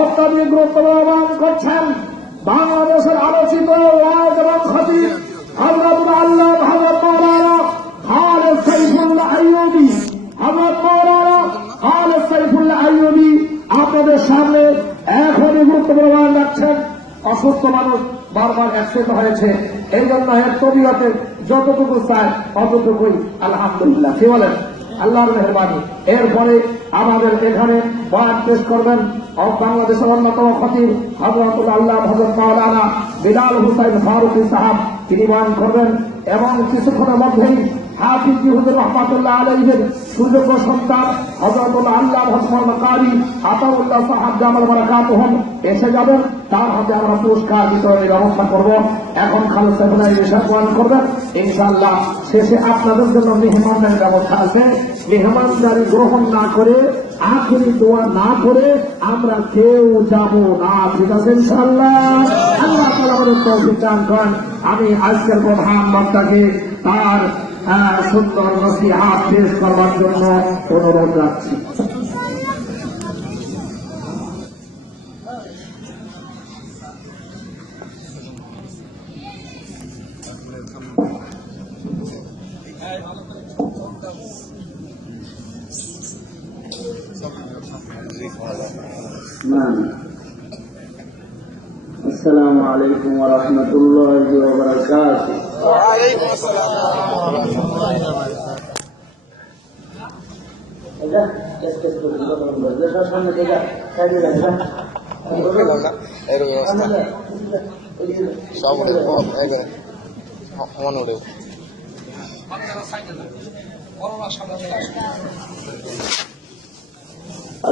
অত্যাধিক গুরুত্ব প্রদান করছেন বাংলাদেশের আলোচিত ওয়াজ এবং খতিব হযরত আল্লাহ হযরত মাওলানা খালেদ সাইফুল্লাহ আইয়ুবী, হযরত মাওলানা খালেদ সাইফুল্লাহ আইয়ুবী আপনাদের সামনে এখনই গুরুত্ব প্রদান রাখছেন। অসুস্থ মানুষ বারবার অ্যাক্সিডেন্ট হয়েছে, এই জন্য এর তবিয়তে যতটুকু চায় অতটুকুই আলহামদুলিল্লাহ। কি বলেন? আল্লাহর মেহরবানি। এরপরে আমাদের এখানে বয়ান পেশ করবেন বাংলাদেশের অন্যতম খতিব হযরত আল্লাহ হযরত মাওলানা বিলাল হুসাইন ফারুকী সাহেব, তিনি বয়ান করবেন এবং কিছুক্ষণের মধ্যেই হাফিজ হুজুর রহমাতুল্লাহ আলাইহির সুযোগ্য সন্তান হযরত আল্লাহ হযরত কারি আতাউল্লাহ সাহেব জামাল বারাকাতুহুম এসে যাবেন। তার হাতে আমরা পুরস্কার বিতরণের ব্যবস্থা করব। এখন খালেদ সাইফুল্লাহ বিষয় বয়ান করবেন ইনশাআল্লাহ। শেষে আপনাদের জন্য মেহমানদারির ব্যবস্থা আছে। মেহমানদারি গ্রহণ না করে, আখেরি দোয়া না করে আমরা কেউ যাব না। ঠিক আছে ইনশাআল্লাহ? আল্লাহ তাআলা আমাদের তৌফিক দান করেন। আমি আজকের প্রধান বক্তাকে তার সুন্দর নসিহত পেশ করবার জন্য অনুরোধ রাখছি। السلام عليكم ورحمة الله وبركاته. وعليكم السلام ورحمة الله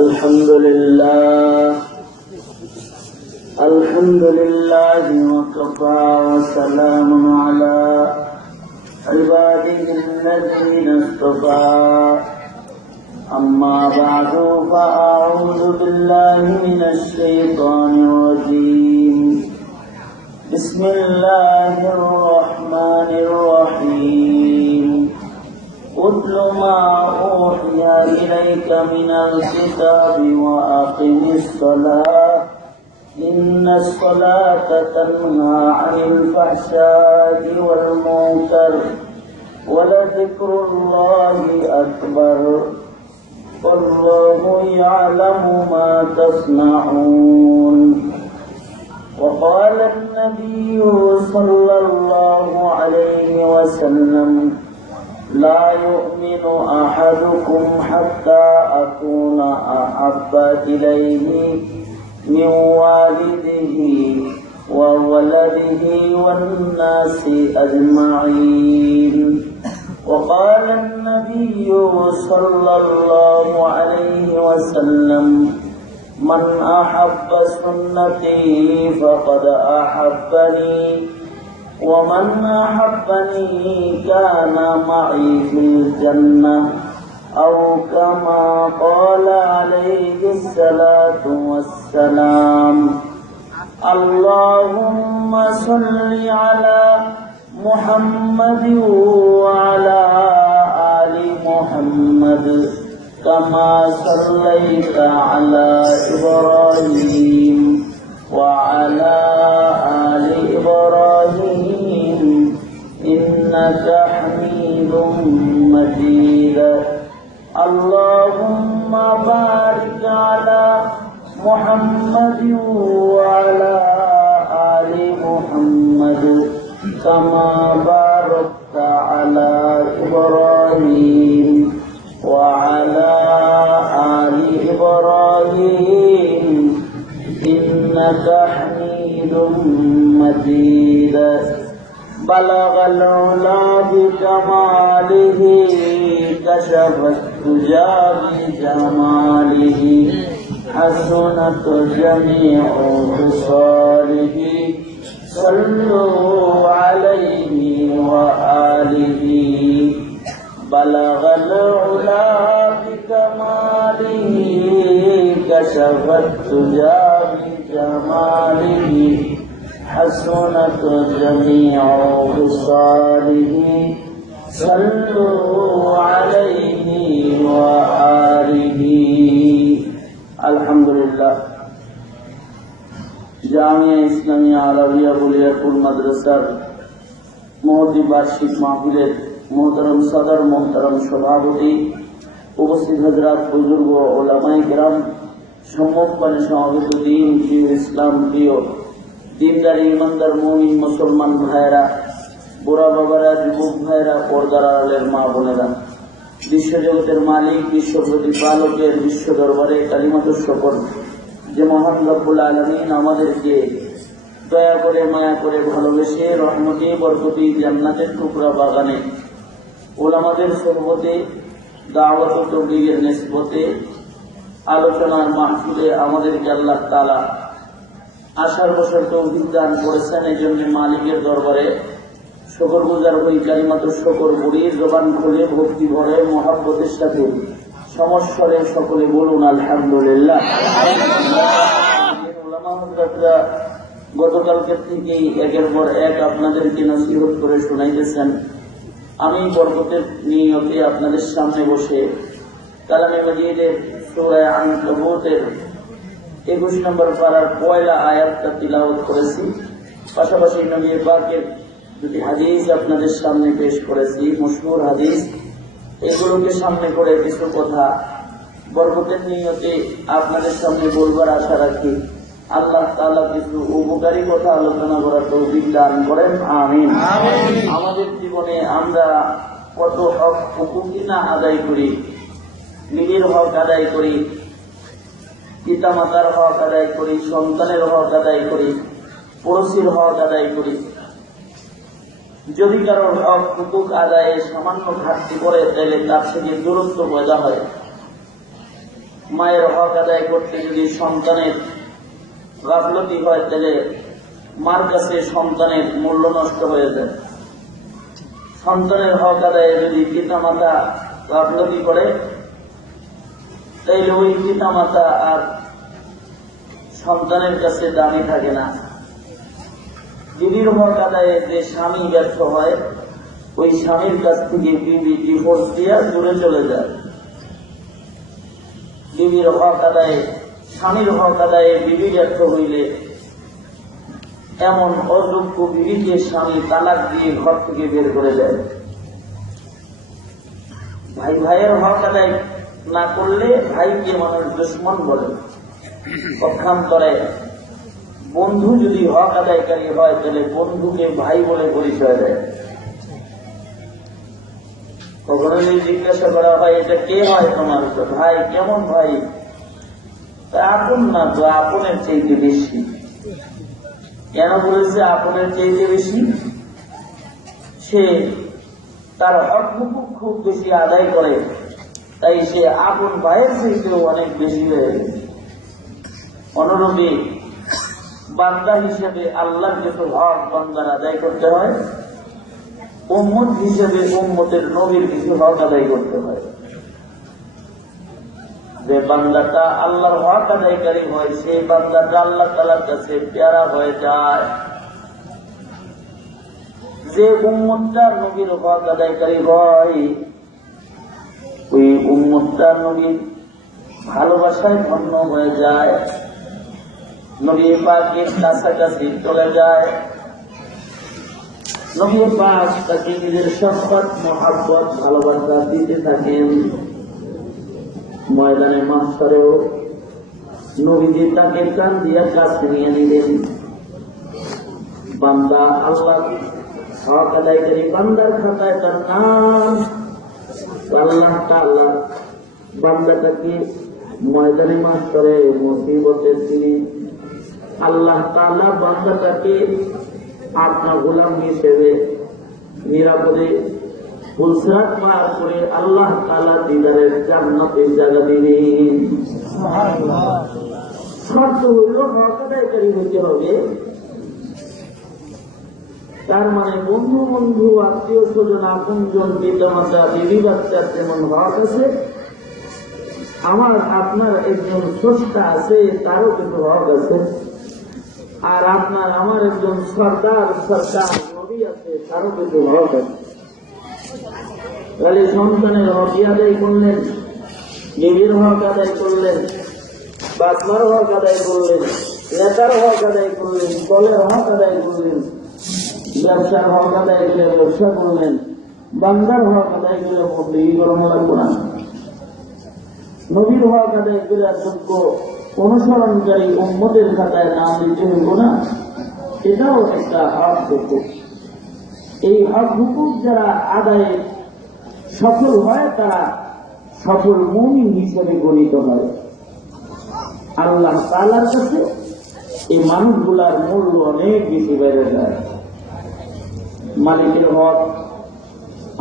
الحمد لله الحمد لله وكفى وسلام على عباده الذين اصطفى أما بعد فأعوذ بالله من الشيطان الرجيم بسم الله الرحمن الرحيم اتل ما أوحي إليك من الكتاب وأقم الصلاة إن الصلاة تنهى عن الفحشاء والمنكر ولذكر الله أكبر والله يعلم ما تصنعون. وقال النبي صلى الله عليه وسلم لا يؤمن أحدكم حتى أكون أحب إليه من والده وولده والناس أجمعين. وقال النبي صلى الله عليه وسلم من أحب سنتي فقد أحبني ومن أحبني كان معي في الجنة أو كما قال عليه الصلاة والسلام. اللهم صل على محمد وعلى آل محمد كما صليت على إبراهيم وعلى آل إبراهيم إنك حميد مجيد. اللهم بارك على محمد وعلى آل محمد كما باركت على إبراهيم وعلى آل إبراهيم إنك حميد مجيد. بلغ العلا بكماله كشف الدجى بجماله حسنت جميع خصاله صلوا عليه وآله. بلغ العلا بكماله كشف الدجى بجماله حسنت جميع خصاله صلوا عليه وآله. الحمد لله. জামিয়া ইসলামিয়া আরবিয়া বলিয়ারপুর মাদ্রাসার মহতি বার্ষিক মাহফিলের মোহতারম সদর, মোহতারম সভাপতি, উপস্থিত হযরত বুজুর্গ ওলামায়ে কেরাম, সম্মুখপানে সমাবেত দিন প্রিয় ইসলাম প্রিয় দিনদার ইমানদার মুমিন মুসলমান ভাইয়েরা, বুড়া বাবারা, যুবক ভাইয়েরা, পর্দার আড়ালের মা বোনেরা, বিশ্বজগতের মালিক, বিশ্ব প্রতিপালকের বিশ্ব দরবারে কালিমাতুর শকর যে মহান রব্বুল আলামিন আমাদেরকে দয়া করে মায়া করে ভালোবেসে রহমতি বরকতি জান্নাতের টুকরা বাগানে ওলামাদের সোহবতে দাওয়াত ও তাবলীগের নিসবতে আলোচনার মাহফিলে আমাদেরকে আল্লাহ তাআলা আশার বছর তৌফিক দান করেছেন। এই জন্য মালিকের দরবারে শুকর গুজার হই, কালিমাতুর শকর পড়ি, জবান খুলে ভক্তি ভরে মহাব্বতের সাথে সমস্বরে সকলে বলুন আলহামদুলিল্লাহ। গতকালকে থেকেই একের পর এক আপনাদেরকে নসিহত করে শোনাইতেছেন। আমি বরকতের নিয়তে আপনাদের সামনে বসে কালামে মাজিদের সূরা আনকাবুতের 21 নম্বর পারার পয়লা আয়াতটা তিলাওয়াত করেছি। পাশাপাশি নবী পাকের দুটি হাদিস আপনাদের সামনে পেশ করেছি, মশহুর হাদিস। এগুলোকে সামনে করে কিছু কথা বরকতের নিয়তে আপনাদের সামনে বলবার আশা রাখি। আল্লাহ তাআলা কিছু উপকারী কথা আলোচনা করার তৌফিক দান করেন, আমিন। আমাদের জীবনে আমরা কত হক হুকুকি না আদায় করি, নিজের হক আদায় করি, পিতা মাতার হক আদায় করি, সন্তানের হক আদায় করি, পড়োশির হক আদায় করি। যদি কারোর হক হুকুক আদায়ে সামান্য ঘাটতি করে তাহলে তার থেকে দূরত্ব পয়দা হয়। মায়ের হক আদায় করতে যদি সন্তানের গাফলতি হয় তাহলে মার কাছে সন্তানের মূল্য নষ্ট হয়ে যায়। সন্তানের হক আদায়ে যদি পিতা মাতা গাফলতি করে তাইলে ওই পিতা মাতা আর সন্তানের কাছে দামি থাকে না। বিবির হক আদায়ে যে স্বামী ব্যর্থ হয়, ওই স্বামীর কাছ থেকে বিবি ডিভোর্স দিয়া দূরে চলে যায়। বিবির হক আদায়ে, স্বামীর হক আদায়ে বিবি ব্যর্থ হইলে এমন অযোগ্য বিবিকে স্বামী তালাক দিয়ে ঘর থেকে বের করে দেয়। ভাই ভাইয়ের হক আদায় না করলে ভাইকে মানুষ দুশমন বলে। পক্ষান্তরে বন্ধু যদি হক আদায়কারী হয় তাহলে বন্ধুকে ভাই বলে পরিচয় দেয়। কখনো যদি জিজ্ঞাসা করা হয় এটা কে হয় তোমার, তো ভাই। কেমন ভাই? আপন না, তো আপনের চাইতে বেশি। কেন বলেছে আপনের চাইতে বেশি? সে তার হক হুকুক খুব বেশি আদায় করে, তাই সে আপন ভাইয়ের চাইতেও অনেক বেশি হয়ে গেছে। অনুরূপে বান্দা হিসেবে আল্লাহর যত হক বান্দার আদায় করতে হয়, উম্মত হিসেবে উম্মতের নবীর কিছু হক আদায় করতে হয়। যে বান্দাটা আল্লাহর হক আদায়কারী হয়, সেই বান্দাটা আল্লাহ তাআলার কাছে প্যারা হয়ে যায়। যে উম্মতটা নবীর হক আদায়কারী হয়, ওই উম্মতটা নবীর ভালোবাসায় ধন্য হয়ে যায়, নবী পাকের কাছাকাছি চলে যায়। নবী পাক তাকে নিজের শফকত, মহাব্বত, ভালোবাসা দিতে থাকেন। ময়দানে মাহশরেও নবীজি তাকে কান দিয়া কাছে নিয়ে নিলেন। বান্দা আল্লাহ হক আদায়কারী বান্দার খাতায় তার নাম। আল্লাহ তাআলা বান্দাটাকে ময়দানে মাহশরে মুসিবতের দিনে আল্লাহ তাআলা বান্দাটাকে আপনার গোলাম হিসেবে নিরাপদে ফুলসিরাত পার করে আল্লাহ তাআলা দিদারের জান্নাতের জায়গা দিবেন। শর্ত হইল হক আদায়কারী হতে হবে। তার মানে বন্ধু বন্ধু, আত্মীয় স্বজন, আপনজন, পিতা মাতা, বিবি বাচ্চার যেমন হক আছে, আমার আপনার একজন স্রষ্টা আছে, তারও কিন্তু হক আছে। আর আপনার আমার একজন সরকার নবী আছে, তারও কিন্তু হক আছে। তাহলে সন্তানের হক আদায় করলেন, বিবির হক আদায় করলেন, বাচ্চার হক আদায় করলেন, নেতার হক আদায় করলেন, দলের হক আদায় করলেন, ব্যবসার হক আদায় করে ব্যবসা করলেন, বান্দার হক আদায় করে বন্দী করানো লাগবো না। নবীর হক আদায় করে যোগ্য অনুসরণকারী উম্মতের খাতায় নাম দিতে হইব না। এটাও একটা হক হুকুক। এই হক হুকুক যারা আদায়ে সফল হয় তারা সফল মুমিন হিসেবে গণিত হয়। আল্লাহ তাআলার কাছে এই মানুষগুলার মূল্য অনেক বেশি বেড়ে যায়। মালিকের হক,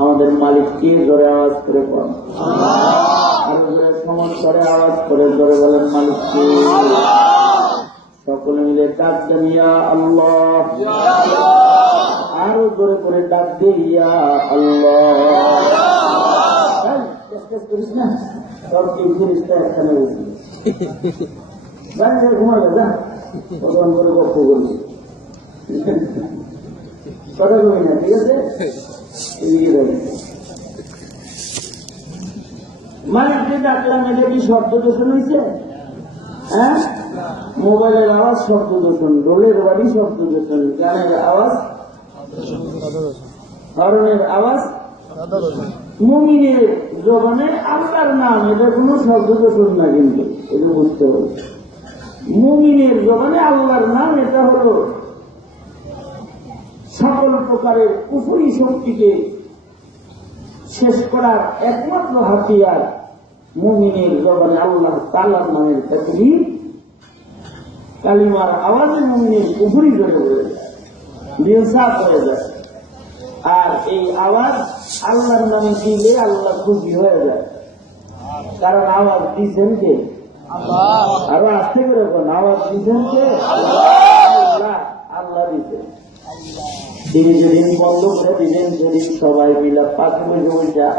আমাদের মালিককে জোরে আওয়াজ করে পান, আরো জোরে সমান করে আওয়াজ করে জোরে বলেন মালিককে। সকলে মিলে ডাক দেন ইয়া আল্লাহ, আরো জোরে করে ডাক দে ইয়া আল্লাহ। করিস না, সব কি জিনিসটা একখানে বলছি ঘুমাবে যা তখন করে গপ্প করছি কথা কবি না, ঠিক আছে। মালিককে ডাকলাম, এটা কি শব্দ দূষণ হয়েছে? হ্যাঁ, মোবাইলের আওয়াজ শব্দ দূষণ, ঢোলের বাড়ি শব্দ দূষণ, গানের আওয়াজ, হরনের আওয়াজ, মুমিনের জবানে আল্লাহর নাম, এটা কোনো শব্দ দূষণ না, কিন্তু এটা বুঝতে হবে। মুমিনের জবানে আল্লাহর নাম, এটা হল সকল প্রকারের কুফরি শক্তিকে শেষ করার একমাত্র হাতিয়ার। মুমিনের জবানে আল্লাহ তাআলার নামের তাকবীর, কালিমার আওয়াজে মুমিনের কুফরি জড়ে পড়ে যায়, বেসাত হয়ে যায়। আর এই আওয়াজ আল্লাহর নামে দিলে আল্লাহ খুশি হয়ে যায়, কারণ আওয়াজ দিচ্ছেন কে? আরো আসতে করে আওয়াজ দিচ্ছেন কে? আল্লাহ দিচ্ছেন। তিনি যেদিন বন্ধ করে দিলেন, যেদিন সবাই মিলে পাখি বইটা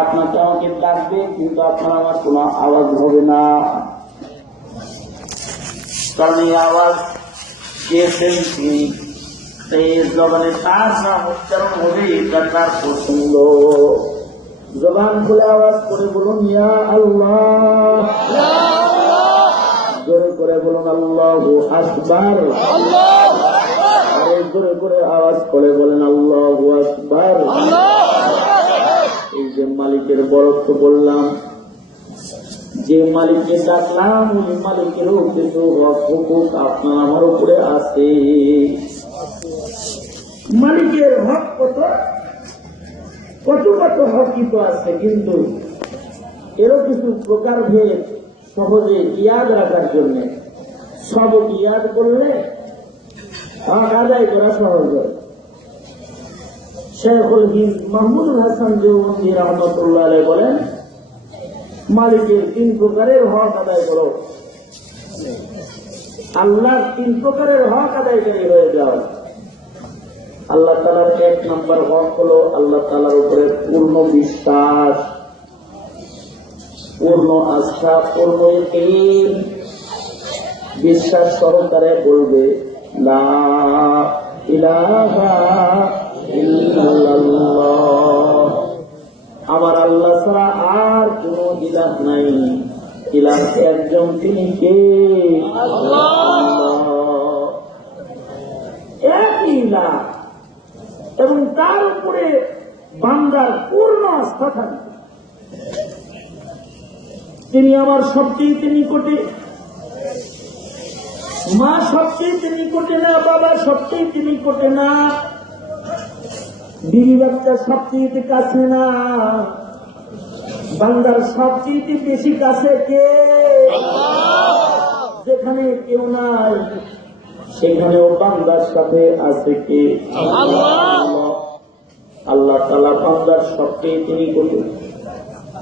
আপনাকে আমাকে ডাকবে, কিন্তু আপনার আমার কোন আওয়াজ হবে না, কারণ এই আওয়াজ দিয়েছেন তিনি। তাই জবানে তার নাম উচ্চারণ হবে, এটা তার পছন্দ। জবান খুলে আওয়াজ করে বলুন ইয়া আল্লাহ, জোরে করে বলুন আল্লাহু আকবার, আরে জোরে করে আওয়াজ করে বলেন আল্লাহু আকবার। এই যে মালিকের বরত্ব বললাম, যে মালিককে ডাকলাম, ওই মালিকেরও কিছু হক হুকুক আপনার আমার উপরে আছে। মালিকের হক কত কত কত হকই তো আছে, কিন্তু এরও কিছু প্রকার ভেদ সহজে ইয়াদ রাখার জন্য, সবক ইয়াদ করলে হক আদায় করা সহজ হয়। শেখুল হিন্দ মাহমুদুল হাসান দেওবন্দি রহমতুল্লাহ আলাইহি বলেন, মালিকের 3 প্রকারের হক আদায় করো, আল্লাহর 3 প্রকারের হক আদায়কারী হয়ে যাও। আল্লাহ তাআলার 1 নম্বর হক হলো আল্লাহ তাআলার উপরে পূর্ণ বিশ্বাস, পূর্ণ আস্থা, পূর্ণ ঈমান। বিশ্বাস সহকারে বলবে লা ইলাহা ইল্লাল্লাহ, আমার আল্লাহ ছাড়া আর কোন ইলাহ নাই, ইলাহ একজন, তিনি কে? আল্লাহ, একই ইলাহ। এবং তার উপরে বান্দার পূর্ণ আস্থা থাকে। তিনি আমার সবচেয়ে নিকটে, মা সবচেয়ে নিকটে না, বাবা সবচেয়ে নিকটে না, বিবি বাচ্চা সবচেয়ে কাছে না, বান্দার সবচেয়ে বেশি কাছে কে? যেখানে কেউ নাই সেখানেও বান্দার সাথে আছে কে? আল্লাহ তাআলা বান্দার সবচেয়ে নিকটে।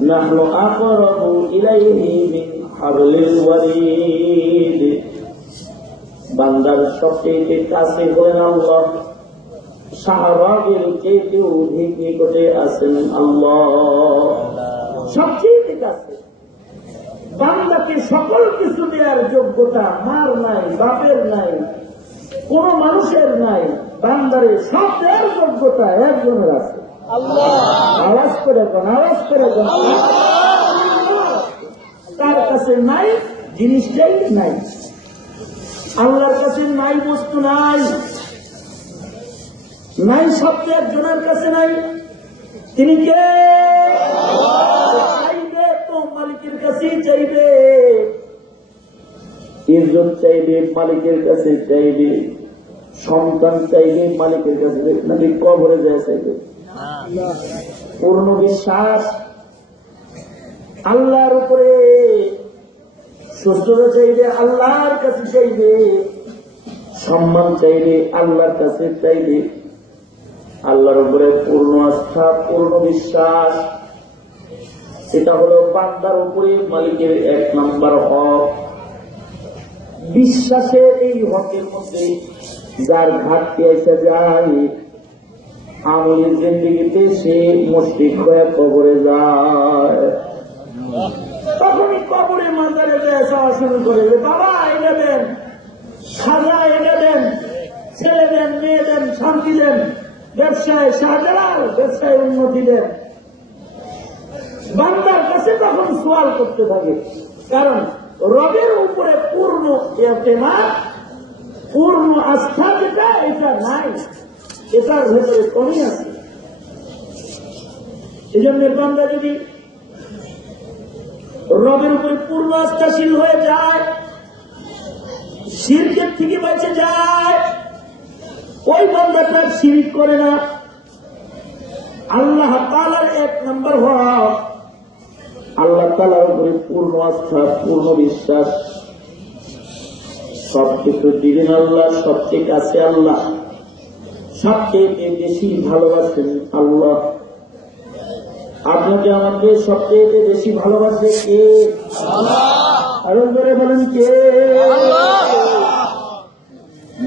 নাহনু আকরাবু ইলাইহি মিন হাবলিল ওয়ারিদ, বান্দার সবচেয়ে কাছে হলেন আল্লাহ, শাহবাগের চেয়েও অধিক নিকটে আছেন আল্লাহ, সবচেয়ে কাছে। বান্দাকে সকল কিছু দেওয়ার যোগ্যতা মার নাই, বাপের নাই, কোন মানুষের নাই, বান্দারে সব দেওয়ার যোগ্যতা একজনের আছে। আওয়াজ করে কোন, আওয়াজ করে কোন, তার কাছে নাই, জিনিসটাই নাই। আল্লাহর কাছে নাই বস্তু, নাই নাই শব্দ একজনের কাছে নাই। তিনি কে? চাইবে তো মালিকের কাছেই চাইবে, ইজ্জত চাইবে মালিকের কাছে চাইবে, সন্তান চাইবে মালিকের কাছে, নাকি কবরে যায় চাইবে। পূর্ণ বিশ্বাস আল্লাহর উপরে, সুস্থতা চাইবে আল্লাহর কাছে চাইবে, সম্মান চাইবে আল্লাহর কাছে চাইবে। আল্লাহর উপরে পূর্ণ আস্থা, পূর্ণ বিশ্বাস, এটা হলো বান্দার উপরে মালিকের 1 নম্বর হক। বিশ্বাসের এই হকের মধ্যে যার ঘাটতি এসে যায়, আমলের জিন্দেগিতে সে মুশরিক হয়ে কবরে যায়। তখনই কবরে মাজারে যায় চাওয়া শুরু করে, বাবা এটা দেন, খাজা এটা দেন, ছেলে দেন, মেয়ে দেন, শান্তি দেন, ব্যবসায় শাহজালাল, ব্যবসায় উন্নতি দেন। বান্দার কাছে তখন সওয়াল করতে থাকে, কারণ রবের উপরে পূর্ণ ইতিমাদ, পূর্ণ আস্থা যেটা, এটা নাই, এটার ভেতরে কমই আছে। এই জন্য বান্দা যদি রবের উপরে পূর্ণ আস্থাশীল হয়ে যায়, শিরকের থেকে বেঁচে যায়, ওই বান্দাটা শিরক করে না। আল্লাহ তাআলার 1 নম্বর হক, আল্লাহ তাআলার উপরে পূর্ণ আস্থা, পূর্ণ বিশ্বাস। সবকিছু দিবেন আল্লাহ, সবচেয়ে কাছে আল্লাহ, সবচেয়ে বেশি ভালোবাসেন আল্লাহ। আপনাকে আমাকে সবচেয়ে বেশি ভালোবাসে কে? আরো জোরে বলেন কে?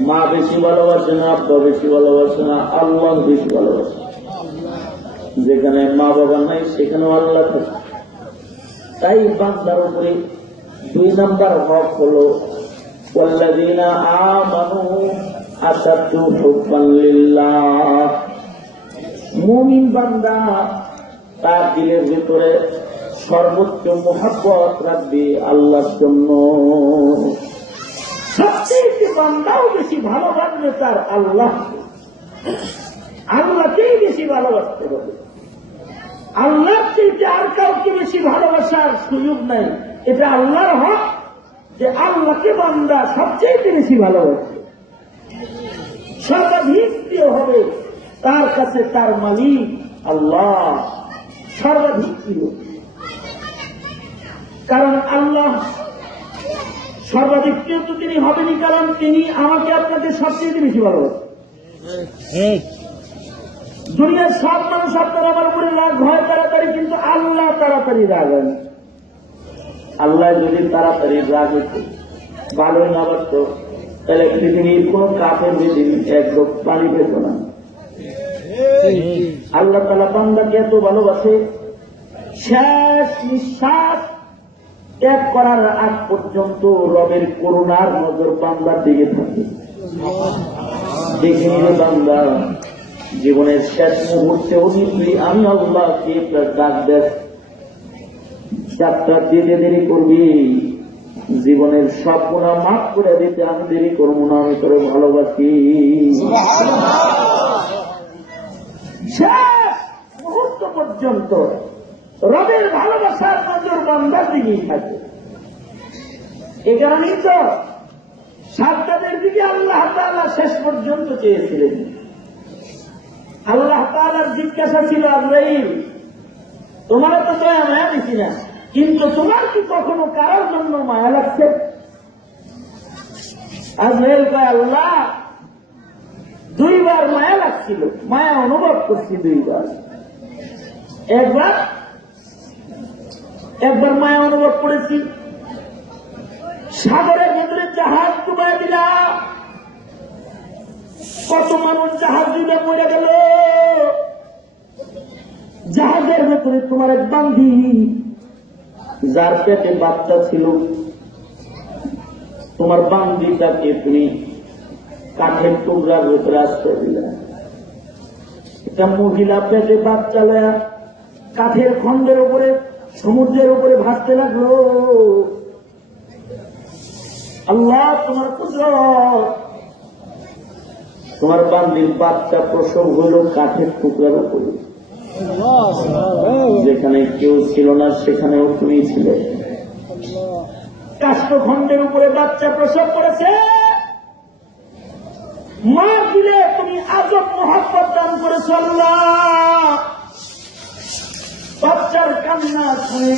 মা বেশি ভালোবাসে না, আব্বা বেশি ভালোবাসে না, আল্লাহ বেশি ভালোবাসে। যেখানে মা বাবা নাই সেখানেও আল্লাহ থাকে। তাই বান্দার উপরে 2 নম্বর হক হলো ওয়াল্লাযীনা আমানু আশাদ্দু হুব্বান লিল্লাহ। মুমিন বান্দা তার দিলের ভিতরে সর্বোচ্চ মুহাব্বত রাখবে আল্লাহর জন্য। সবচেয়ে বান্দাও বেশি ভালোবাসবে তার আল্লাহ, আল্লাহকেই বেশি ভালোবাসতে হবে। আল্লাহর চেয়ে আর কাউকে বেশি ভালোবাসার সুযোগ নাই। এটা আল্লাহর হক যে আল্লাহকে বান্দা সবচেয়ে বেশি ভালোবাসবে, সর্বাধিক প্রিয় হবে তার কাছে তার মালিক আল্লাহ, সর্বাধিক প্রিয়। কারণ আল্লাহ সর্বাধিক প্রিয় তো তিনি হবেনই, কারণ তিনি আমাকে আপনাকে সবচেয়ে বেশি ভালোবাসেন। দুনিয়ার সব মানুষ আপনার আমার উপরে রাগ হয় তাড়াতাড়ি, কিন্তু আল্লাহ তাড়াতাড়ি রাগ হয়। আল্লাহ যদি তাড়াতাড়ি রাগ হতো, ভালোই না বাড়ত, তাহলে পৃথিবীর কোন কাফের যেদিন এক লোক পানি পেত না। আল্লাহ তাআলা বান্দাকে এত ভালোবাসে, শেষ নিঃশ্বাস ত্যাগ করার আগ পর্যন্ত রবের করুণার নজর বান্দার দিকে থাকে। দেখে নিলে বান্দা জীবনের শেষ মুহূর্তে আমি আল্লাহকে ডাক দেখ, যাত্রা দিতে দেরি করবি, জীবনের সব গুনাহ মাফ করে দিতে আমি দেরি করবো না, আমি তোরে ভালোবাসি। শেষ মুহূর্ত পর্যন্ত রবের ভালোবাসার নজর বান্দার দিকেই থাকে। এ কারণেই তো সাজ্জাদের দিকে আল্লাহ তাআলা শেষ পর্যন্ত চেয়েছিলেন। আল্লাহ তাআলার জিজ্ঞাসা ছিল, আজরাইল তোমারও তো দয়া মায়া বেশি না, কিন্তু তোমার কি কখনো কারোর জন্য মায়া লাগছে? আজরাইল কয়, আল্লাহ 2 বার মায়া লাগছিল, মায়া অনুভব করছি 2 বার। একবার মায়া অনুভব করেছি সাগরের ভেতরে জাহাজ ডুবাই দিলা, কত মানুষ জাহাজ ডুবে মরে গেল। জাহাজের ভেতরে তোমার এক বান্ধি, যার পেটে বাচ্চা ছিল, তোমার বান্দিটাকে তুমি কাঠের টুকরার ভেতরে আসতে দিলে। একটা মহিলা পেটে বাচ্চা লয়া কাঠের খন্ডের উপরে সমুদ্রের উপরে ভাসতে লাগলো। আল্লাহ তোমার কুদরত, তোমার বান্দির বাচ্চা প্রসব হইল কাঠের টুকরার উপরে, যেখানে কেউ ছিল না সেখানেও তুমি ছিলে। কাষ্ঠখণ্ডের উপরে বাচ্চা প্রসব করেছে, মা দিলে তুমি আজব মহব্বত দান করেছ আল্লাহ। বাচ্চার কান্না শুনে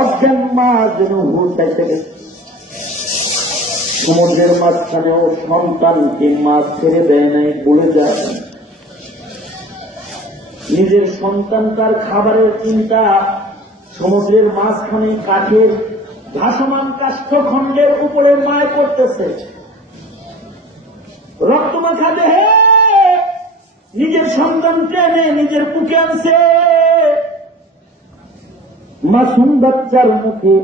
অজ্ঞান মা যেন হুঁচাইতে গেছে। সমুদ্রের মাঝখানেও সন্তানকে মা ছেড়ে দেয় নাই, বলে যায় নিজের সন্তানটার খাবারের চিন্তা সমুদ্রের মাঝখানে কাঠের ভাসমান কাষ্ঠখণ্ডের উপরে মায় করতেছে। রক্তমাখা দেহে নিজের সন্তান টেনে নিজের বুকে আনছে, মাসুম বাচ্চার মুখে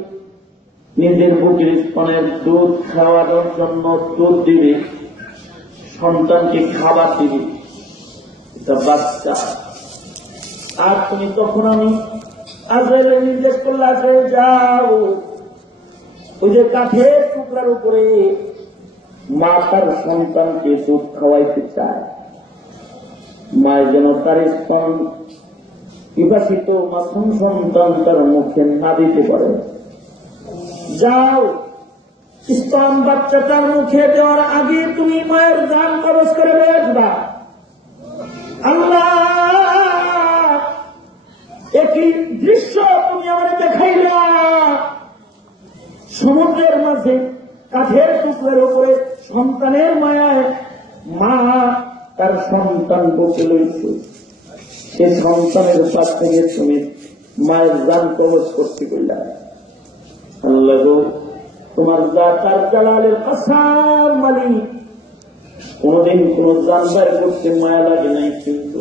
নিজের বুকের স্তনের দুধ খাওয়ানোর জন্য দুধ দিবে, সন্তানকে খাবার দিবে, এটা বাচ্চা। আর তুমি তখন আমি আজরাইল নির্দেশ করলে আজরাইল যাও, ওই যে কাঠের টুকরার উপরে মা তার সন্তানকে দুধ খাওয়াইতে চায়, মায়ের যেন তার স্তন বিভাসিত মাসুম সন্তান তার মুখে না দিতে পারে। যাও, স্তন বাচ্চাটার মুখে দেওয়ার আগে তুমি মায়ের জান কবজ করে বেসবা। আল্লাহ, একই দৃশ্য তুমি আমাদের দেখাইলা, সমুদ্রের মাঝে কাঠের টুকরের উপরে সন্তানের মায়ায় মা তার সন্তান বসে রয়েছে, সে সন্তানের পাশ থেকে তুমি মায়ের জান কবজ করতে গেলা। আল্লাহ গো, তোমার জাতার জালালের কসম মালিক, কোনদিন কোন জান বের করতে মায়া লাগে নাই, কিন্তু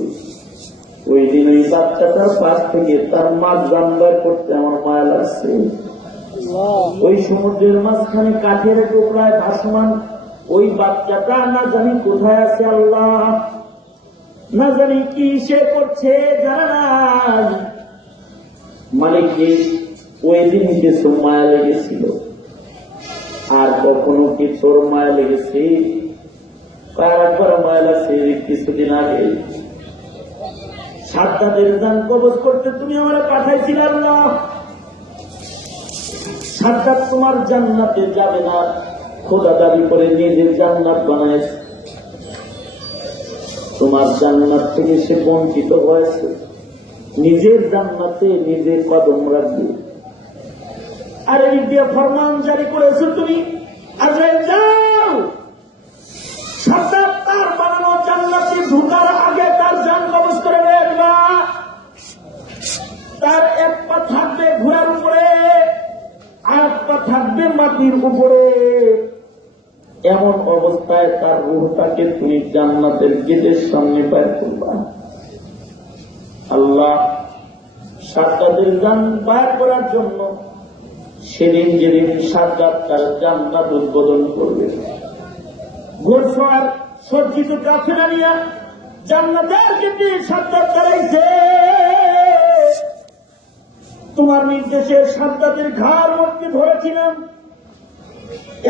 ওই দিন ওই বাচ্চাটার পাশ থেকে তার মা জান বের করতে আমার মায়া লাগছে। ওই সমুদ্রের মাঝখানে কাঠের টুকরায় ভাসমান ওই বাচ্চাটা না জানি কোথায় আছে আল্লাহ, না জানি কি সে করছে জানা নাই। মালিককে ওই দিন কিছু মায়া লেগেছিল, আর কখনো কি তোর মায়া লেগেছে? কার একবার মায়া লাগছে কিছুদিন আগে সাদ্দাদের জান কবজ করতে তুমি আমার পাঠাইছিলে আল্লাহ। সাদ্দাত তোমার জান্নাতে যাবে না, খোদা দাবি করে নিজের জান্নাত বানাইছে, তোমার জান্নাত থেকে সে বঞ্চিত হয়েছে, নিজের জান্নাতে নিজে কদম রাখবে। আর এই দিয়ে ফরমান জারি করেছো তুমি, আজরাইল যাও, সাদ্দাত তার বানানো জান্নাতে ঢোকার আগে তার জান কবজ করে বেরবা। তার এক পা থাকবে ঘোড়ার উপরে, আর পা থাকবে মাটির উপরে, এমন অবস্থায় তার রূহটাকে তুমি জান্নাতের গেটের সামনে বের করবা। আল্লাহ সাদ্দাতের জান বের করার জন্য সেদিন যেদিন সাদ্দাত তার জান্নাত উদ্বোধন করবে, ঘোড়সওয়ার সজ্জিত কাফেলা নিয়া জান্নাতের গেটে সাদ্দাত দাঁড়াইছে। তোমার নির্দেশে সাদ্দাতের ঘাড় মধ্যে ধরেছিলাম,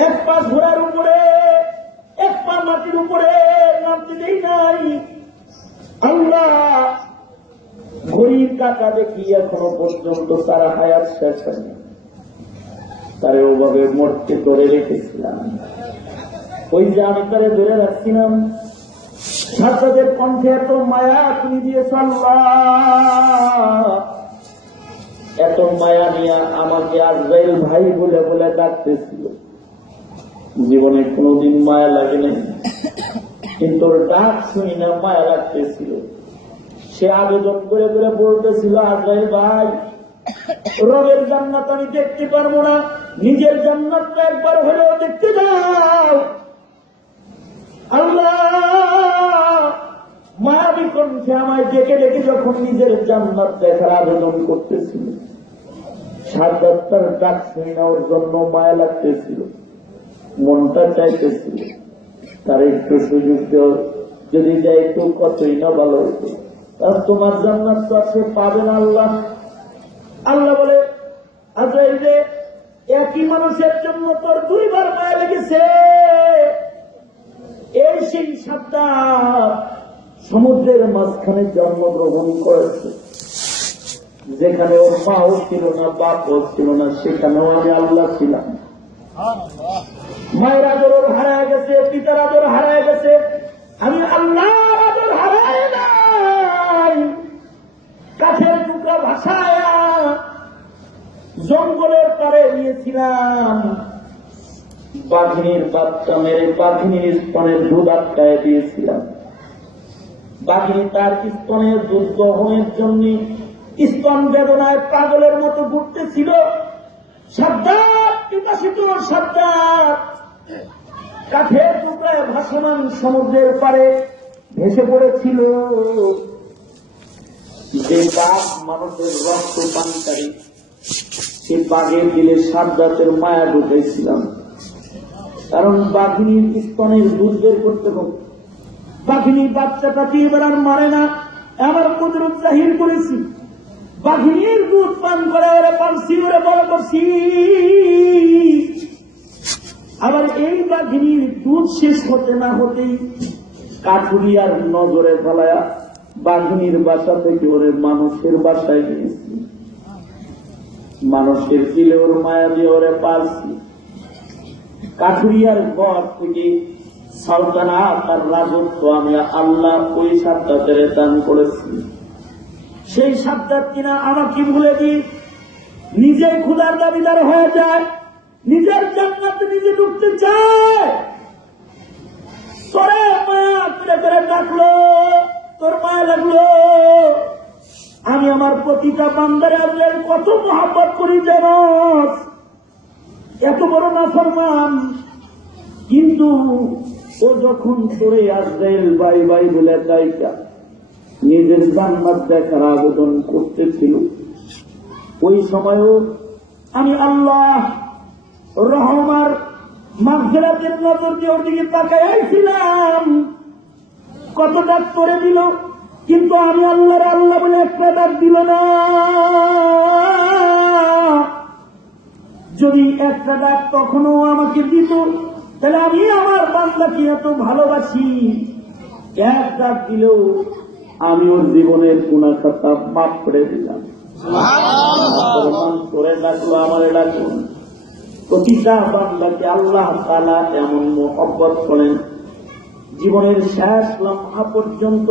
এক পা ঘোড়ার উপরে এক পা মাটির উপরে নামতে দেই নাই। আল্লাহ, ঘড়ির কাটা দেখি এখনো পর্যন্ত তারা হায়াত শেষ হয়নি, তারে ওভাবে মরতে ধরে রেখেছিলাম। ওই যে আমি তারে ধরে রাখছিলাম, সাদ্দাতের কণ্ঠে এত মায়া তুমি দিয়েছ আল্লাহ, এত মায়া নিয়ে আমাকে আজরাইল ভাই বলে বলে ডাকতেছিল। জীবনে কোনদিন মায়া লাগে নাই, কিন্তু ওর ডাক শুনি না মায়া লাগতেছিল। সে আবেদন করে করে বলতেছিল, আজরাইল ভাই, রবের জান্নাত আমি দেখতে পারবো না, নিজের জান্নাতটা একবার হলেও দেখতে দাও। আল্লাহ মায়াবী কণ্ঠে আমায় ডেকে ডেকে যখন নিজের জান্নাত দেখার আবেদন করতেছিল, সাদ্দাতের ডাক শুনে নেওয়ার জন্য মায়া লাগতেছিল, মনটা চাইতেছিল তার একটু সুযোগ দেওয়ার, যদি যাই তো কতই না ভালো হতো। আর তোমার জান্নাত তো আছে, পাবেন আল্লাহ। আল্লাহ বলে, আজরাইল রে, এক একই মানুষের জন্য তোর দুইবার মায়া লেগেছে। এই সেই সাদ্দাত সমুদ্রের মাঝখানে জন্মগ্রহণ করেছে, যেখানে ওর মাও ছিল না, বাপও ছিল না, সেখানেও আমি আল্লাহ ছিলাম। মায়ের আদর ওর হারায় গেছে, পিতার আদর হারায় গেছে, আমি আল্লাহর আদর হারায় নাই। কাঠের টুকরা ভাষায় জঙ্গলের পারে নিয়েছিলাম, বাঘিনীর বাচ্চা মেরে বাঘিনীর স্তনের দুধ আটকায় দিয়েছিলাম। বাঘিনী তার স্তনের দুধ দহনের জন্য স্তন বেদনায় পাগলের মতো ঘুরতেছিল। সাদ্দাত পিপাসিত সাদ্দাত কাঠের টুকরায় ভাসমান সমুদ্রের পারে ভেসে পড়েছিল। যে বাঘ মানুষের রক্ত পানকারী, সে বাঘের দিলে সাদ্দাতের মায়া ঢুকেছিলাম। কারণ বাঘিনীর স্তনের দুধ বের করতে হবে। বাঘিনী বাচ্চাটাকে এবার আর মারে না, আমার কুদরত জাহির করেছি। বাঘিনীর দুধ পান করে ওরা পানছি, ওরা বড় করছি। আবার এই বাঘিনীর দুধ শেষ হতে না হতেই কাঠুরিয়ার নজরে ফেলায়া বাঘিনীর বাসা থেকে ওরে মানুষের বাসায় নিয়েছি। মানুষের দিলে ওর মায়া দিয়ে ওরে পারছি। কাঠুরিয়ার ঘর থেকে সালতানাত আর রাজত্ব আমি আল্লাহ ওই সাদ্দাতের দান করেছি। সেই সাদ্দাত কিনা আমাকে ভুলে দিয়ে নিজেই ক্ষুধার দাবিদার হয়ে যায়, নিজের জান্নাতে নিজে ঢুকতে চায়। তোরে মায়া করে করে ডাকলো, তোর মায়া লাগলো। আমি আমার প্রতিটা বান্দারে আল্লাহর কত মহব্বত করি জানো, এত বড় নাফরমান। কিন্তু ও যখন তোরে আজরাইল বাই বাই বলে তাইকা নিজের জান্নাত দেখার আবেদন করতেছিল, ওই সময়ও আমি আল্লাহ রহমার মাগফিরাতের নজর দিয়ে ওর দিকে তাকায় আইছিলাম। কত ডাক করে দিল, কিন্তু আমি আল্লাহর আল্লাহ বলে একটা ডাক দিল না। যদি একটা ডাক তখনও আমাকে দিত, তাহলে আমি আমার বান্দাকে এত ভালোবাসি, এক ডাক দিলেও আমি ওর জীবনের গুনাহ খাতা মাফ করে দিলাম। করে ডাকলো, আমারে ডাকুন। প্রতিটা বান্দাকে আল্লাহ তাআলা এমন মহব্বত করেন, জীবনের শেষ লম্হা পর্যন্ত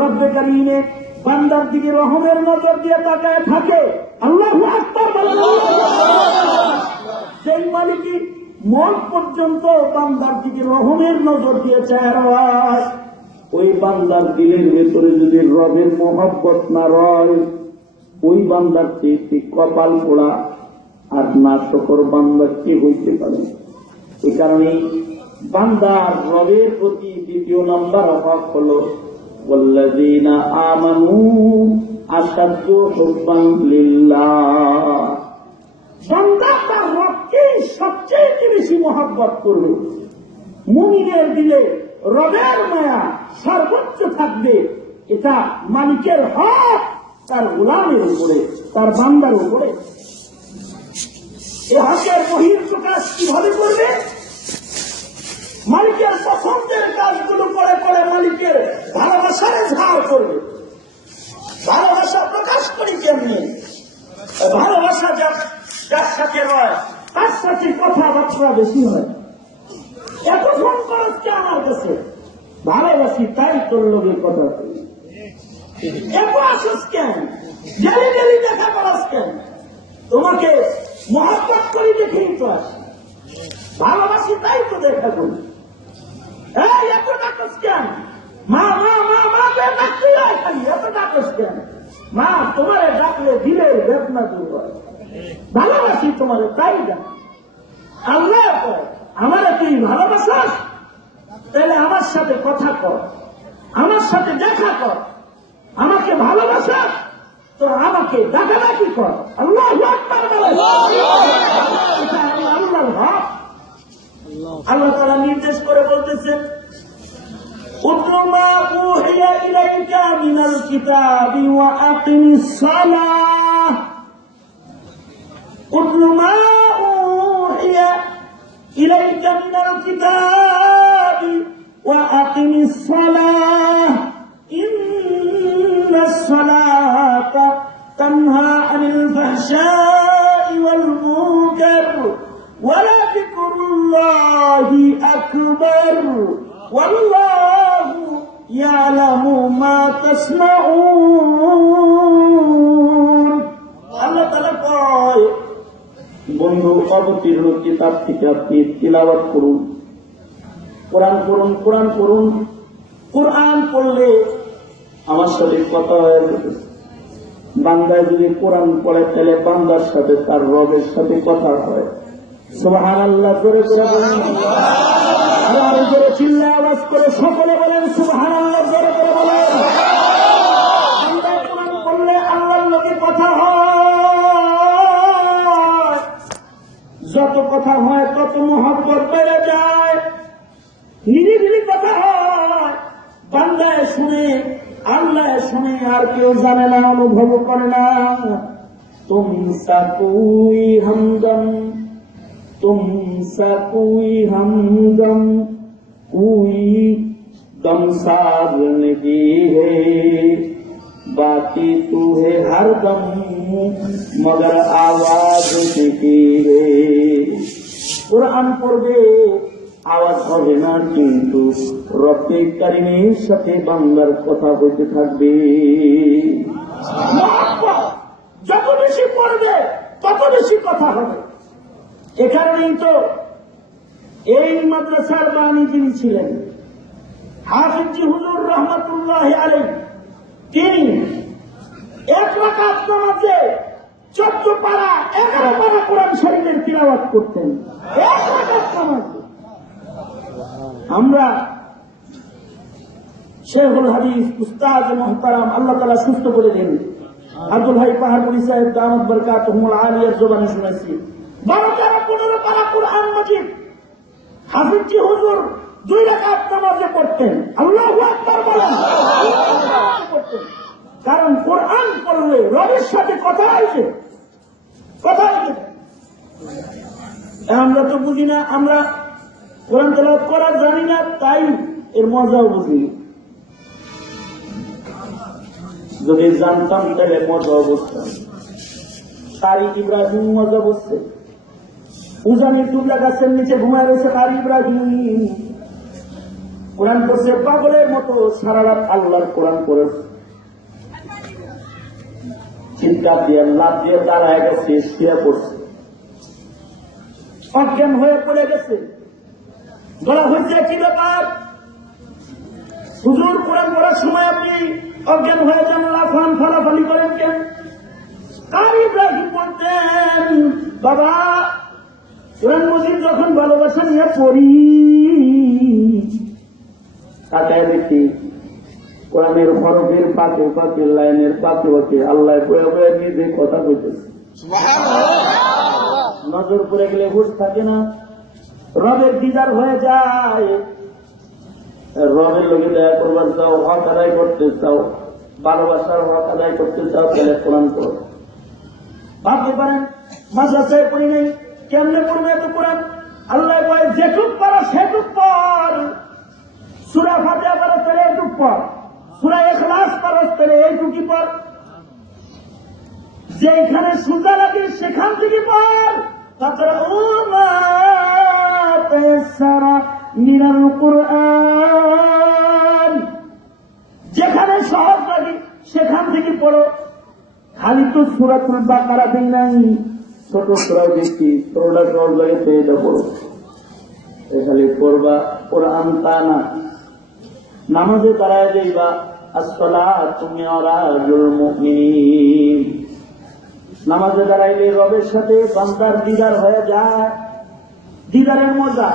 রব্বে কারীমে বান্দার দিকে রহমের নজর দিয়ে তাকায় থাকে। আল্লাহু আকবার বলেন। সেই মালিকই মত পর্যন্ত বান্দার দিকে রহমের নজর দিয়ে চায়, ওই বান্দার দিলের ভেতরে যদি রবের মহব্বত না রয়, ওই বান্দার চেয়ে কপাল পোড়া আর না শকর বান্দা কি হইতে পারে। এ কারণে বান্দার রবের প্রতি দ্বিতীয় নম্বর হক হল ওয়াল্লাযীনা আমানু আশাদ্দু হুব্বান লিল্লাহ। বান্দা তার রবকে সবচেয়ে বেশি মহব্বত করবে। মুমিনের দিলে রবের মায়া সর্বোচ্চ থাকবে। এটা মালিকের হক তার গোলামের উপরে, তার বান্দার উপরে। এ হকের বহিঃপ্রকাশ কিভাবে করবে? মালিকের পছন্দের কাজগুলো করে করে মালিকের ভালোবাসার ঝাড় করবে। ভালোবাসা প্রকাশ করি কেমনি? ভালোবাসা যার সাথে রয় তার সাথে কথাবার্তা বেশি হয়। এত ফোন করছে আমার কাছে, ভালোবাসি তাই তোর লোকের কথা। এত আসস কেন? ডেলি ডেলি দেখা করাস কেন? তোমাকে মহব্বত করি দেখেই তো আস, ভালোবাসি তাই তো দেখা করি। এত ডাকস কেন? মা মা মা মা ডাকতে যায় খালি, এত ডাকস কেন? মা তোমারে ডাকলে দিলে বেদনা দূর হয়। ভালোবাসি তোমারে তাই ডাক। আল্লাহ আমারে তুই ভালোবাসাস, তাহলে আমার সাথে কথা কর, আমার সাথে দেখা কর। আমাকে ভালোবাসাস তো আমাকে ডাকাডাকি কর। আল্লাহু আকবার বলেন। এটা আল্লাহর হক। আল্লাহ তাআলা নির্দেশ করে বলতেছেন, উতলু মা উহিয়া ইলাইকা মিনাল কিতাবি ওয়া আকিমিস সালাহ। উতলু মা ইলাইকা মিনাল কিতাবি ওয়া আকিমিস সালাহ ইন্নাস সালাতা তানহা আনিল ফাহশাই ওয়াল মুনকার ওয়া লাযিকরুল্লাহি আকবার ওয়াল্লাহু ইয়ালামু মা তাসমাউন। আল্লাহ তাআলা কয়, বন্ধু অবতীর্ণ কিতাব থেকে আপনি তিলাওয়াত করুন, কোরআন করুন, কোরআন করুন। কোরআন পড়লে আমার সাথে কথা হয়ে যাবে। বান্দায় যদি কোরআন পড়ে তাহলে বান্দার সাথে তার রবের সাথে কথা হয়। সুবহানাল্লাহ জোরে জোরে বলেন, আরো জোরে চিল্লায় আওয়াজ করে সকলে বলেন সুবহানাল্লাহ জোরে জোরে বলেন। বান্দায় কোরআন পড়লে আল্লাহর লগে কথা হয়, যত কথা হয় তত মহব্বত বেড়ে যায়, নিরিবিলি কথা হয়, বান্দায় শুনে আল্লাহ শুনে আর কেউ জানে না, অনুভব করে না। তুমসা কোই হামদম तुमसा कोई हमदम कोई दमसार नहीं है, बाकी तू है हर दम मगर आवाज नहीं है। कुरान पढ़बे आवाज হবে না, কিন্তু রব্বে কারীমের সাথে বান্দার কথা হইতে থাকবে। যত বেশি পড়বে তত বেশি কথা হবে। এ কারণেই তো এই মাদ্রাসার বাণী যিনি ছিলেন হাফিজ হুজুর রহমাতুল্লাহি আলাইহি, তিনি এক রাকাত নামাজে 14 পারা 11 পারা কোরআন শরীফের তিলাওয়াত করতেন এক রাকাত নামাজে। আমরা শেখুল হাদিস উস্তাদ মুহতারাম আল্লাহ তাআলা সুস্থ করে দেন আব্দুল হাই পাহাড়পুরি সাহেব দামাত বরকাতুহুল আলিয়ার জবানে শুনেছি 12-15 পারা কোরআন মাজিদ হাফিজ হুজুর 2 রাকাত নামাজে পড়তেন। আল্লাহু আকবার বলেন। কারণ কোরআন পড়লে রবের সাথে কথা হয়েছে, কথা হয়েছে। আমরা তো বুঝি না, আমরা কোরআন তেলাওয়াত করা জানি না, তাই এর মজাও বুঝি। যদি জানতাম তাহলে মজাও বুঝতাম। কারি ইব্রাহিম মজা বুঝছে, উজানির টুকরা গাছের নিচে ঘুমায় রয়েছে কারি ইব্রাহিম, কোরআন পড়ছে পাগলের মতো সারা রাত আল্লাহর কোরআন পড়েছে। চিন্তা দিয়ে লাভ দিয়ে দাঁড়ায় গেছে, শুয়ে পড়ছে, অজ্ঞান হয়ে পড়ে গেছে। বলা হয়েছে কি ব্যাপার হুজুর, কোরআন পড়ার সময় আপনি অজ্ঞান হয়ে যান, লাফান ফালাফালি করেন কেন? কারি ইব্রাহিম বলতেন, বাবা কোরআন মজিদ যখন ভালোবাসা নিয়ে পড়ি তাকায় দেখি কোরআনের হরফের পাকে পাকে লাইনের পাকে পাকে আল্লাহ বয়ে বয়ে নিজে কথা বলতেছে। নজর পড়ে গেলে হুঁশ থাকে না, রবের দিদার হয়ে যায়। রবের লোকে দয়া করবার চাও, হক আদায় করতে চাও, ভালোবাসার হক আদায় করতে চাও, তাহলে কোরআন করো। ভাবতে পারেন মাদ্রাসায় পড়ি নেই, কেমনে পড়বে এত কোরআন? আল্লাহ বলে যেটুক পারো সেটুক পর, সূরা ফাতিহা পারো তাহলে এটুক পর, সূরা ইখলাস পারো তাহলে এইটুকি পর, যেখানে সুজা লাগে সেখান থেকে পর। তারপরে মিনাল কুরআন, যেখানে সহজ লাগে সেখান থেকে পড়ো। খালি তো সূরাতুল বাকারাতেই নাই, ছোট সূরাও দেখি ছোটটা সহজ লাগে তো এটা পড়ো, খালি পড়বা কোরআন তা না। নামাজে দাঁড়ায় যাইবা আসসালাতু মিরাজুল মুমিনিন, নামাজে দাঁড়াইলে রবের সাথে বান্দার দিদার হয়ে যায়। দিদারের মজা,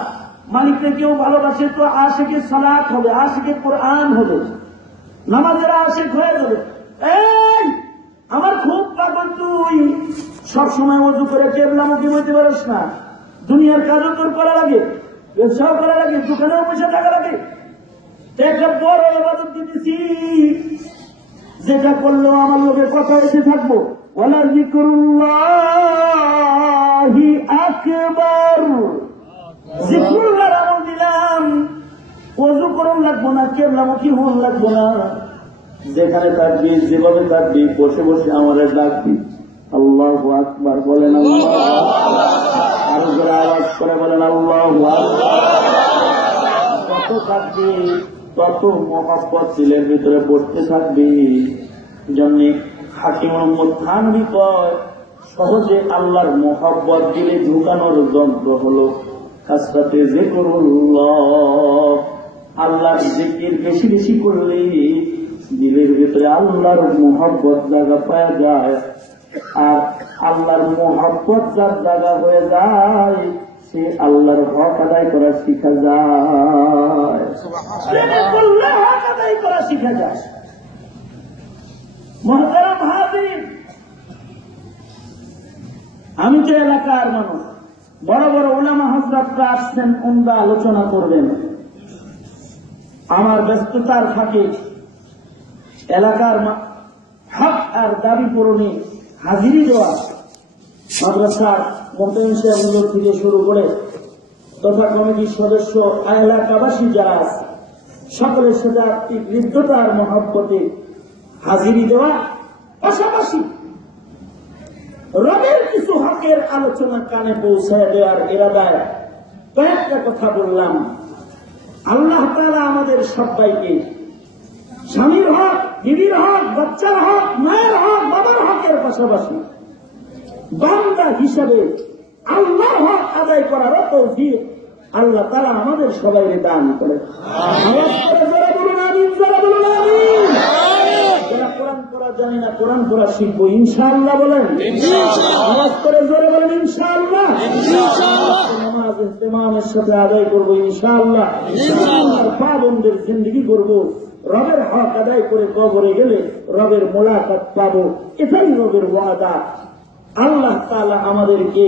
মালিককে কেউ ভালোবাসে তো আশিকে সালাত হবে, আশিকে কোরআন হবে, নামাজের আশিক হয়ে যাবে। এই আমার খুব পাগল তুই, সবসময় ওযু করে কেবলামুখী হইতে পারিস না, দুনিয়ার কাজও তোর করা লাগে, ব্যবসাও করা লাগে, দোকানেও পয়সা টাকা লাগে। একটা বড় ইবাদত দিতেছি, যেটা করলেও আমার লোকের কথা এসে থাকবো। ওয়ালা যিকরুল্লাহি আকবার, না, কেবলামুখী হন লাগবো না। যেখানে থাকবি, যেভাবে থাকবি, বসে বসে আমাদের ডাকবি। আল্লাহু আকবার বলেন, আরো জোরে আওয়াজ করে বলেন আল্লাহু আকবার। যত থাকবি তত মহব্বত দিলের ভিতরে বসতে থাকবি। জন্য হাকিম মোহাম্মদ থানভী কয়, সহজে আল্লাহর মহব্বত দিলে ঢুকানোর যন্ত্র হলো কাসরাতে যিকরুল্লাহ। আল্লাহর জিকির বেশি বেশি করলেই দিলের ভিতরে আল্লাহর মহব্বত জায়গা পাওয়া যায়। আর আল্লাহর মহব্বত যার জায়গা হয়ে যায়, সে আল্লাহর হক আদায় করা শিখা যায়। হক আদায় করা শিখা যায়। মুহতারাম হাজির, আমি তো এলাকার মানুষ, বড় বড় উলামা হযরতরা আসছেন, উমদা আলোচনা করবেন। আমার ব্যস্ততার ফাঁকে এলাকার হক আর দাবি পূরণে হাজিরি দেওয়া, মাদ্রাসার মোহতামিম সাহেবগুলো থেকে শুরু করে তথা কমিটির সদস্য, এলাকাবাসী যারা আছে, সকলের সাথে আত্মিক হৃদ্যতা আর মহব্বতে হাজিরি দেওয়া, পাশাপাশি রবের কিছু হকের আলোচনা কানে পৌঁছায় দেওয়ার ইরাদায় কয়েকটা কথা বললাম। আল্লাহ তাআলা আমাদের সবাইকে স্বামীর হক, বিবির হক, বাচ্চার হক, মায়ের হক, বাবার হকের পাশাপাশি বান্দা হিসাবে আল্লাহর হক আদায় করার তৌফিক আল্লাহ তাআলা আমাদের সবাইকে দান করে। আওয়াজ করে জোরে বলুন আমিন, জোরে বলুন আমিন। যারা কোরআন পড়া জানি না, কোরআন পড়া শিখবো ইনশাআল্লাহ বলেন। আওয়াজ করে জোরে বলেন ইনশাআল্লাহ। নামাজ ইহতিমামের সাথে আদায় করবো ইনশাআল্লাহ। আর পাবন্দের জিন্দগি করবো, রবের হক আদায় করে কবরে গেলে রবের মোলাকাত পাবো, এটাই রবের ওয়াদা। আল্লাহ তাআলা আমাদেরকে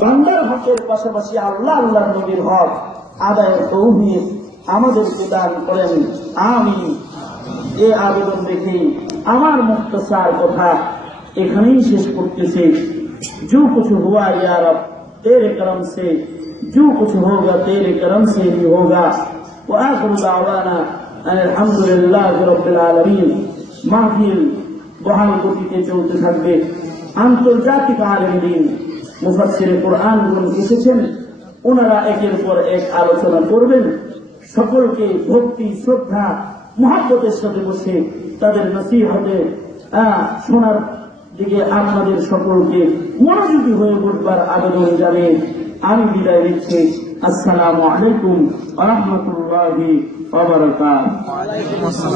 বান্দার হকের পাশাপাশি আল্লাহ আল্লাহর নবীর হক আদায়ের তৌফিক আমাদেরকে দান করেন, আমিন। এই আবেদন রেখে আমার মুখতাসার কথা এখানেই শেষ করতেছি। जो कुछ हुआ या रब तेरे करम से, जो कुछ होगा तेरे करम से ही होगा। व आखिर दावाना আলহামদুলিল্লাহ রাব্বিল আলামিন। মাহফিল বহাল গতিতে চলতে থাকবে। আন্তর্জাতিক আলেম দিন, মুফাসসিরে কোরআনগণ এসেছেন, ওনারা একের পর এক আলোচনা করবেন। সকলকে ভক্তি, শ্রদ্ধা, মহব্বতের সাথে বসে তাদের নসিহতে শোনার দিকে আপনাদের সকলকে মনোযোগী হয়ে বসবার আবেদন জানিয়ে আমি বিদায় নিচ্ছি। আসসালামু আলাইকুম ওয়া রাহমাতুল্লাহি ওয়া বারাকাতুহু।